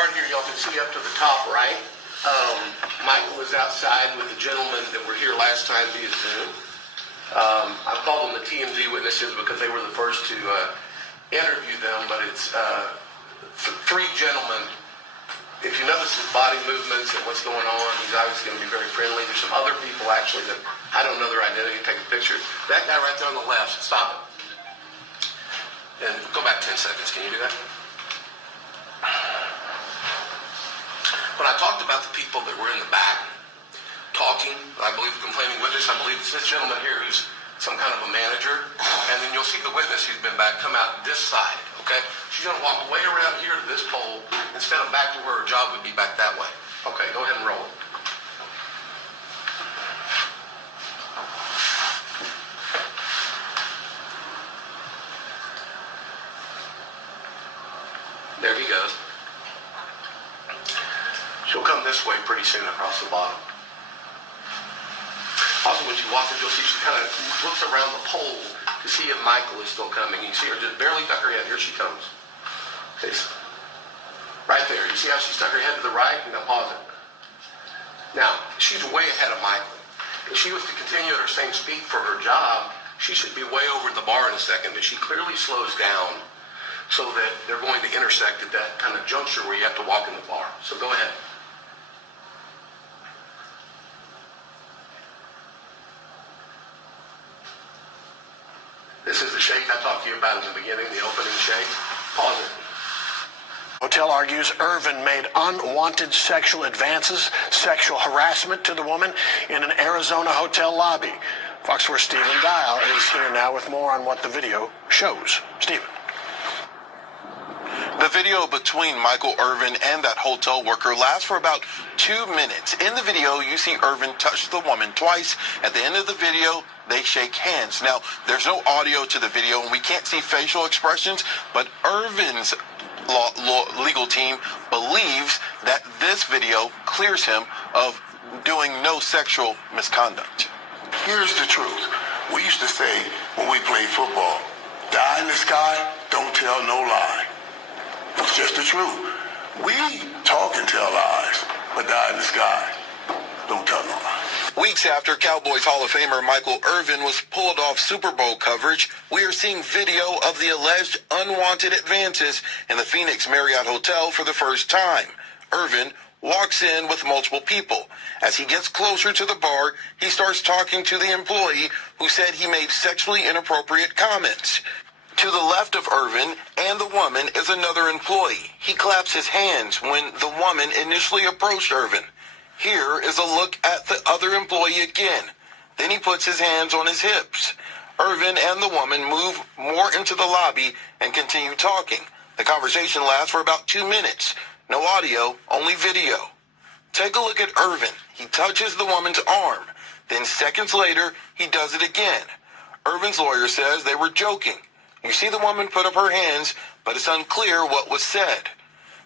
yard here, y'all can see up to the top right. Michael was outside with the gentlemen that were here last time via Zoom. I call them the TMZ witnesses because they were the first to interview them, but it's three gentlemen. If you notice his body movements and what's going on, he's obviously going to be very friendly. There's some other people actually that I don't know their identity. Take a picture. That guy right there on the left, stop it. And go back 10 seconds. Can you do that? When I talked about the people that were in the back talking, I believe the complaining witness, I believe it's this gentleman here who's some kind of a manager, and then you'll see the witness who's been back come out this side, okay? She's gonna walk way around here to this pole instead of back to where her job would be back that way. Okay, go ahead and roll it. There he goes. She'll come this way pretty soon across the bottom. Also, when she walks in, you'll see she kind of looks around the pole to see if Michael is still coming. You see her just barely duck her head. Here she comes. Okay, right there. You see how she stuck her head to the right? Now pause it. Now, she's way ahead of Michael. If she was to continue at her same speed for her job, she should be way over at the bar in a second, but she clearly slows down so that they're going to intersect at that kind of juncture where you have to walk in the bar. So go ahead. This is the shake I talked to you about in the beginning, the opening shake. Pause it. Hotel argues Irvin made unwanted sexual advances, sexual harassment to the woman in an Arizona hotel lobby. Fox 4's Stephen Dial is here now with more on what the video shows. Stephen. The video between Michael Irvin and that hotel worker lasts for about 2 minutes. In the video, you see Irvin touch the woman twice. At the end of the video, they shake hands. Now, there's no audio to the video, and we can't see facial expressions, but Irvin's legal team believes that this video clears him of doing no sexual misconduct. Here's the truth. We used to say when we played football, die in the sky, don't tell no lie. It's just the truth. We talk and tell lies, but die in the sky, don't tell no lie. Weeks after Cowboys Hall of Famer Michael Irvin was pulled off Super Bowl coverage, we are seeing video of the alleged unwanted advances in the Phoenix Marriott Hotel for the first time. Irvin walks in with multiple people. As he gets closer to the bar, he starts talking to the employee who said he made sexually inappropriate comments. To the left of Irvin and the woman is another employee. He claps his hands when the woman initially approached Irvin. Here is a look at the other employee again. Then he puts his hands on his hips. Irvin and the woman move more into the lobby and continue talking. The conversation lasts for about 2 minutes. No audio, only video. Take a look at Irvin. He touches the woman's arm. Then seconds later, he does it again. Irvin's lawyer says they were joking. You see the woman put up her hands, but it's unclear what was said.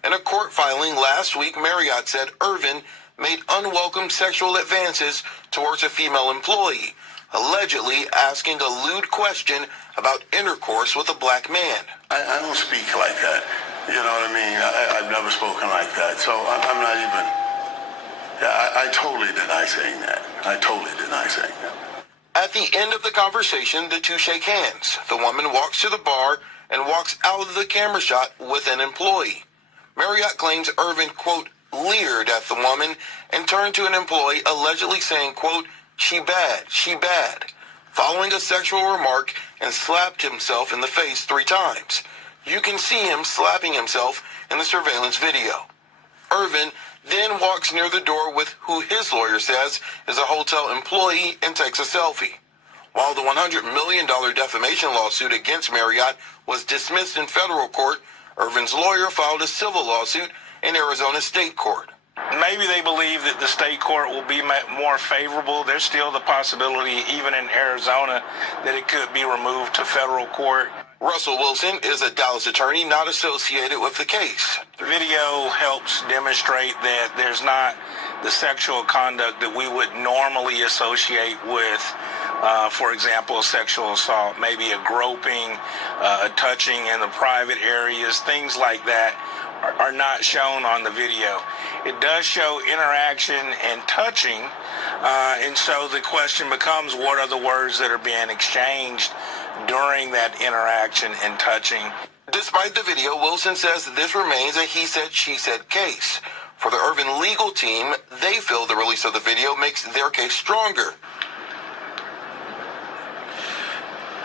In a court filing last week, Marriott said Irvin made unwelcome sexual advances towards a female employee, allegedly asking a lewd question about intercourse with a black man. I don't speak like that. You know what I mean? I've never spoken like that, so I'm not even... Yeah, I totally deny saying that. I totally deny saying that. At the end of the conversation, the two shake hands. The woman walks to the bar and walks out of the camera shot with an employee. Marriott claims Irvin, quote, leered at the woman and turned to an employee allegedly saying, quote, she bad, following a sexual remark and slapped himself in the face 3 times. You can see him slapping himself in the surveillance video. Irvin then walks near the door with who his lawyer says is a hotel employee and takes a selfie. While the $100 million defamation lawsuit against Marriott was dismissed in federal court, Irvin's lawyer filed a civil lawsuit in Arizona State Court. Maybe they believe that the state court will be more favorable. There's still the possibility, even in Arizona, that it could be removed to federal court. Russell Wilson is a Dallas attorney not associated with the case. The video helps demonstrate that there's not the sexual conduct that we would normally associate with, for example, sexual assault, maybe a groping, a touching in the private areas, things like that, are not shown on the video. It does show interaction and touching, and so the question becomes, what are the words that are being exchanged during that interaction and touching? Despite the video, Wilson says that this remains a he said, she said case. For the Irvin legal team, they feel the release of the video makes their case stronger.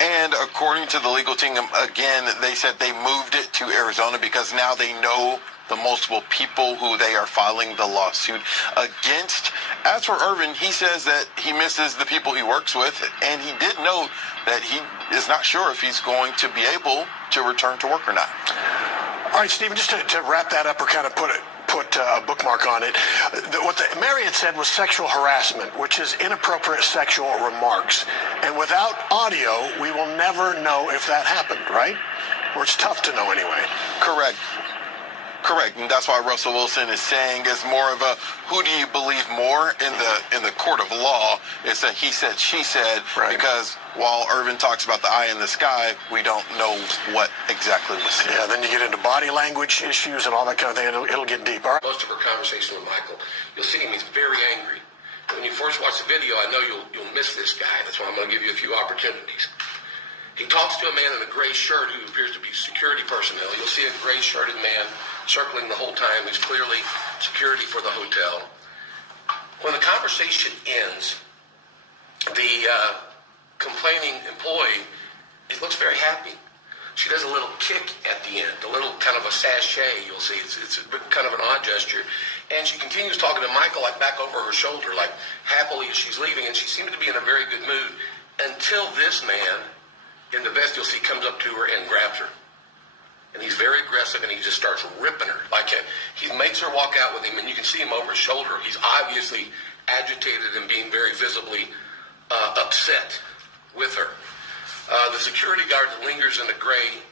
And according to the legal team, again, they said they moved it to Arizona because now they know the multiple people who they are filing the lawsuit against. As for Irvin, he says that he misses the people he works with, and he did note that he is not sure if he's going to be able to return to work or not. All right, Stephen, just to wrap that up or kind of put a bookmark on it, what the Marriott said was sexual harassment, which is inappropriate sexual remarks. And without audio, we will never know if that happened, right? Or it's tough to know anyway. Correct. And that's why Russell Wilson is saying is more of a who do you believe more in the court of law. It's a he said, she said, right. Because while Irvin talks about the eye in the sky, we don't know what exactly was said. Yeah, then you get into body language issues and all that kind of thing. It'll get deep. All right. Most of her conversation with Michael, you'll see him, he's very angry. When you first watch the video, I know you'll miss this guy. That's why I'm going to give you a few opportunities. He talks to a man in a gray shirt who appears to be security personnel. You'll see a gray shirted man circling the whole time. He's clearly security for the hotel. When the conversation ends, the complaining employee, he looks very happy. She does a little kick at the end, a little kind of a sachet, you'll see. It's kind of an odd gesture. And she continues talking to Michael, like back over her shoulder, like happily as she's leaving. And she seemed to be in a very good mood until this man in the vest, you'll see, comes up to her and grabs her. And he's very aggressive, and he just starts ripping her. He makes her walk out with him, and you can see him over his shoulder. He's obviously agitated and being very visibly upset with her. The security guard that lingers in the gray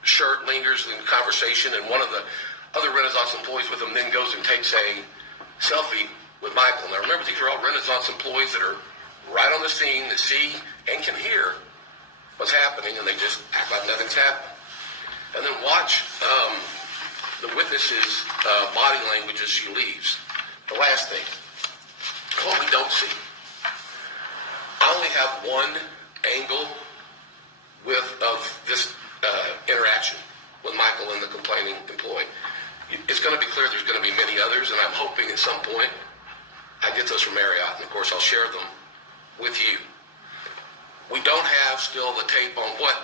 shirt lingers in conversation, and one of the other Renaissance employees with him then goes and takes a selfie with Michael. Now remember, these are all Renaissance employees that are right on the scene, that see and can hear what's happening, and they just act like nothing's happened. And then watch the witness's body language as she leaves. The last thing, what we don't see. I only have one angle of this interaction with Michael and the complaining employee. It's going to be clear there's going to be many others, and I'm hoping at some point I get those from Marriott, and of course I'll share them with you. We don't have still the tape on what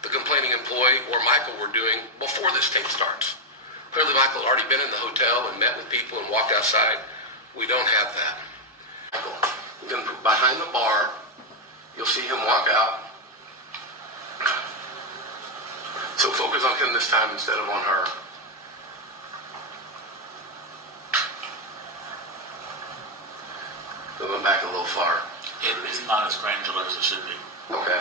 the complaining employee or Michael were doing before this tape starts. Clearly Michael had already been in the hotel and met with people and walked outside. We don't have that. Then behind the bar, you'll see him walk out. So focus on him this time instead of on her. Moving back a little far. It is not as granular as it should be. Okay.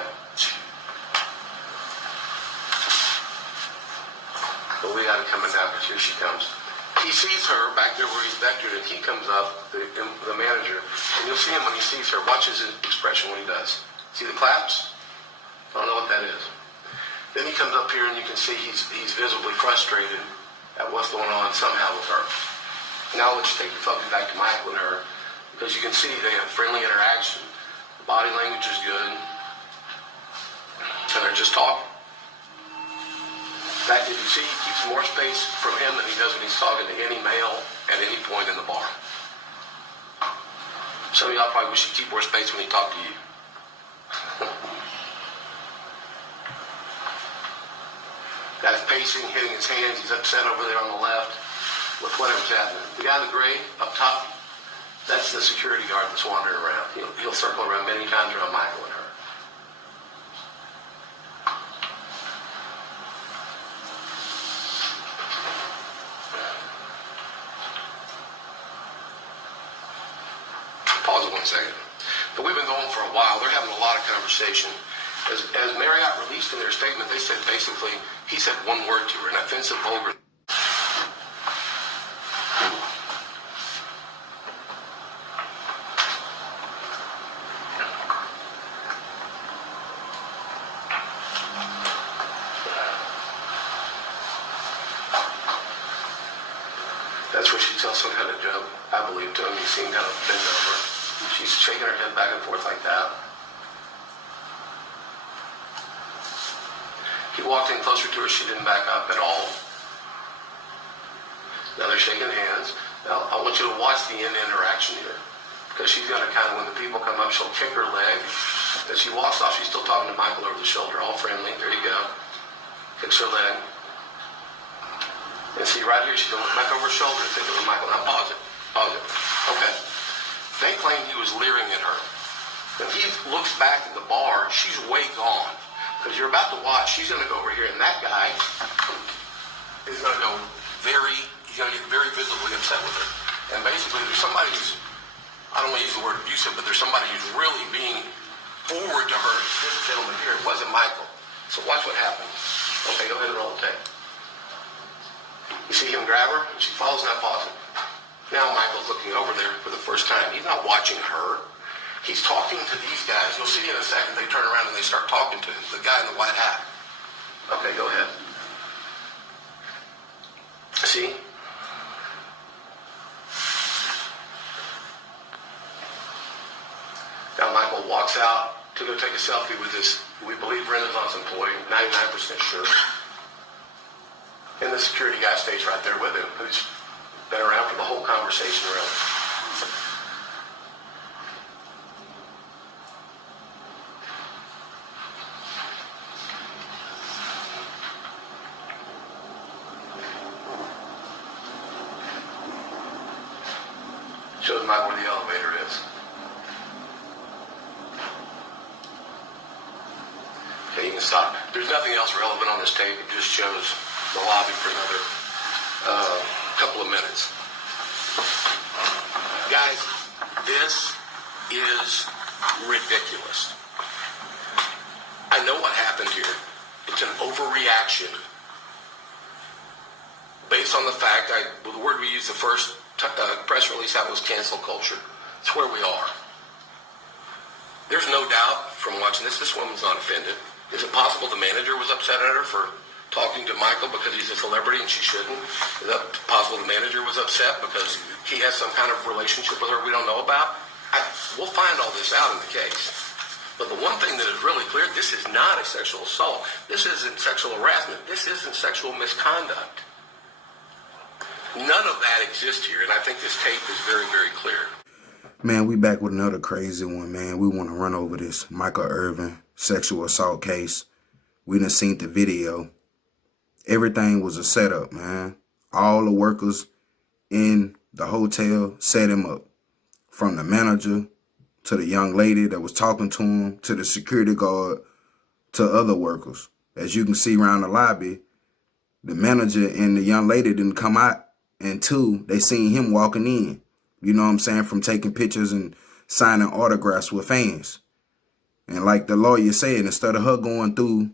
But we got it coming down because here she comes. He sees her back there where he's vectored, and he comes up, the manager, and you'll see him when he sees her. Watch his expression when he does. See the claps? I don't know what that is. Then he comes up here, and you can see he's visibly frustrated at what's going on somehow with her. Now let's take the focus back to Michael and her, because you can see they have friendly interaction. The body language is good. And they're just talking. In fact, if you see, he keeps more space from him than he does when he's talking to any male at any point in the bar. Some of y'all probably wish he'd keep more space when he talked to you. Guy's pacing, hitting his hands. He's upset over there on the left with whatever's happening. The guy in the gray up top, that's the security guard that's wandering around. He'll circle around many times around Michael and her. Pause it 1 second. But we've been going for a while. They're having a lot of conversation. As Marriott released in their statement, they said basically, he said one word to her, an offensive, vulgar. was some kind of joke, I believe, to him. He seemed kind of bent over. She's shaking her head back and forth like that. He walked in closer to her. She didn't back up at all. Now they're shaking hands. Now, I want you to watch the end interaction here. Because she's going to kind of, when the people come up, she'll kick her leg. As she walks off, she's still talking to Michael over the shoulder, all friendly. There you go. Kicks her leg. And see, right here, she's going to look back over her shoulder and think of Michael. Now, pause it. Pause it. Okay. They claim he was leering at her. When he looks back at the bar, she's way gone. Because you're about to watch, she's going to go over here, and that guy is going to go he's going to get very visibly upset with her. And basically, there's somebody who's, I don't want to use the word abusive, but there's somebody who's really being forward to her. This gentleman here, it wasn't Michael. So watch what happens. Okay, go ahead and roll the tape. You see him grab her, and she follows, not pausing. Now Michael's looking over there for the first time. He's not watching her. He's talking to these guys. You'll see in a second, they turn around and they start talking to the guy in the white hat. Okay, go ahead. See? Now Michael walks out to go take a selfie with this, we believe, Renaissance employee, 99% sure. And the security guy stays right there with him, who's been around for the whole conversation around. Shows Mike where the elevator is. Okay, you can stop. There's nothing else relevant on this tape. It just shows the lobby for another couple of minutes. Guys, this is ridiculous. I know what happened here. It's an overreaction based on the fact, the word we used the first press release out was cancel culture. It's where we are. There's no doubt from watching this woman's not offended. Is it possible the manager was upset at her for talking to Michael because he's a celebrity and she shouldn't? Is it possible the manager was upset because he has some kind of relationship with her we don't know about? We'll find all this out in the case. But the one thing that is really clear, this is not a sexual assault. This isn't sexual harassment. This isn't sexual misconduct. None of that exists here, and I think this tape is very, very clear. Man, we back with another crazy one, man. We want to run over this Michael Irvin sexual assault case. We done seen the video. Everything was a setup, man. All the workers in the hotel set him up. From the manager to the young lady that was talking to him, to the security guard, to other workers. As you can see around the lobby, the manager and the young lady didn't come out until they seen him walking in. You know what I'm saying? From taking pictures and signing autographs with fans. And like the lawyer said, instead of her going through,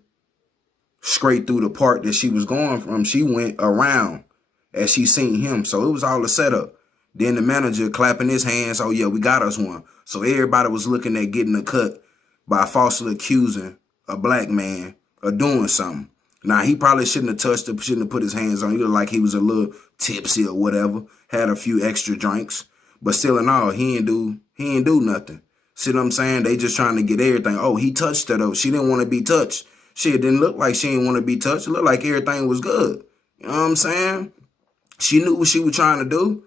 straight through the part that she was going from, she went around as she seen him. So it was all a setup. Then the manager clapping his hands, oh yeah, we got us one. So everybody was looking at getting a cut by falsely accusing a black man of doing something. Now, he probably shouldn't have touched her, shouldn't have put his hands on her. He looked like he was a little tipsy or whatever, had a few extra drinks. But still in all, he ain't do nothing. See what I'm saying? They just trying to get everything. Oh, he touched her though. She didn't want to be touched. Shit, didn't look like she didn't want to be touched. It looked like everything was good. You know what I'm saying? She knew what she was trying to do.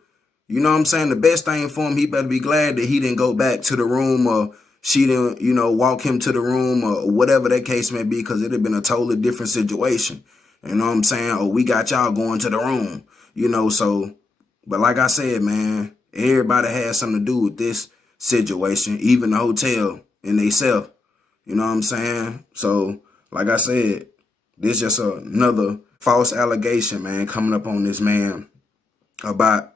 You know what I'm saying? The best thing for him, he better be glad that he didn't go back to the room or she didn't, walk him to the room or whatever that case may be, because it'd have been a totally different situation. You know what I'm saying? Oh, we got y'all going to the room, so, but like I said, man, everybody has something to do with this situation, even the hotel and they self, you know what I'm saying? So, like I said, this just another false allegation, man, coming up on this man about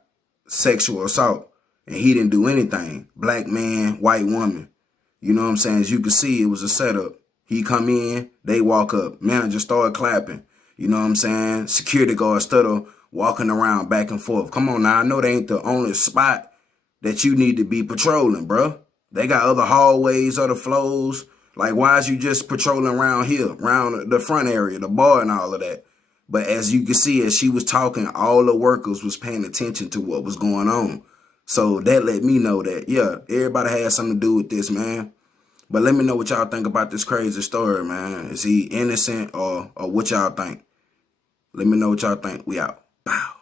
sexual assault, and he didn't do anything. Black man, white woman. You know what I'm saying? As you can see, it was a setup. He come in, they walk up. Manager started clapping. You know what I'm saying? Security guard started walking around back and forth. Come on now, I know they ain't the only spot that you need to be patrolling, bro. They got other hallways, other floors. Like, why is you just patrolling around here, around the front area, the bar and all of that? But as you can see, as she was talking, all the workers was paying attention to what was going on. So that let me know that, yeah, everybody had something to do with this, man. But let me know what y'all think about this crazy story, man. Is he innocent or what y'all think? Let me know what y'all think. We out. Bow.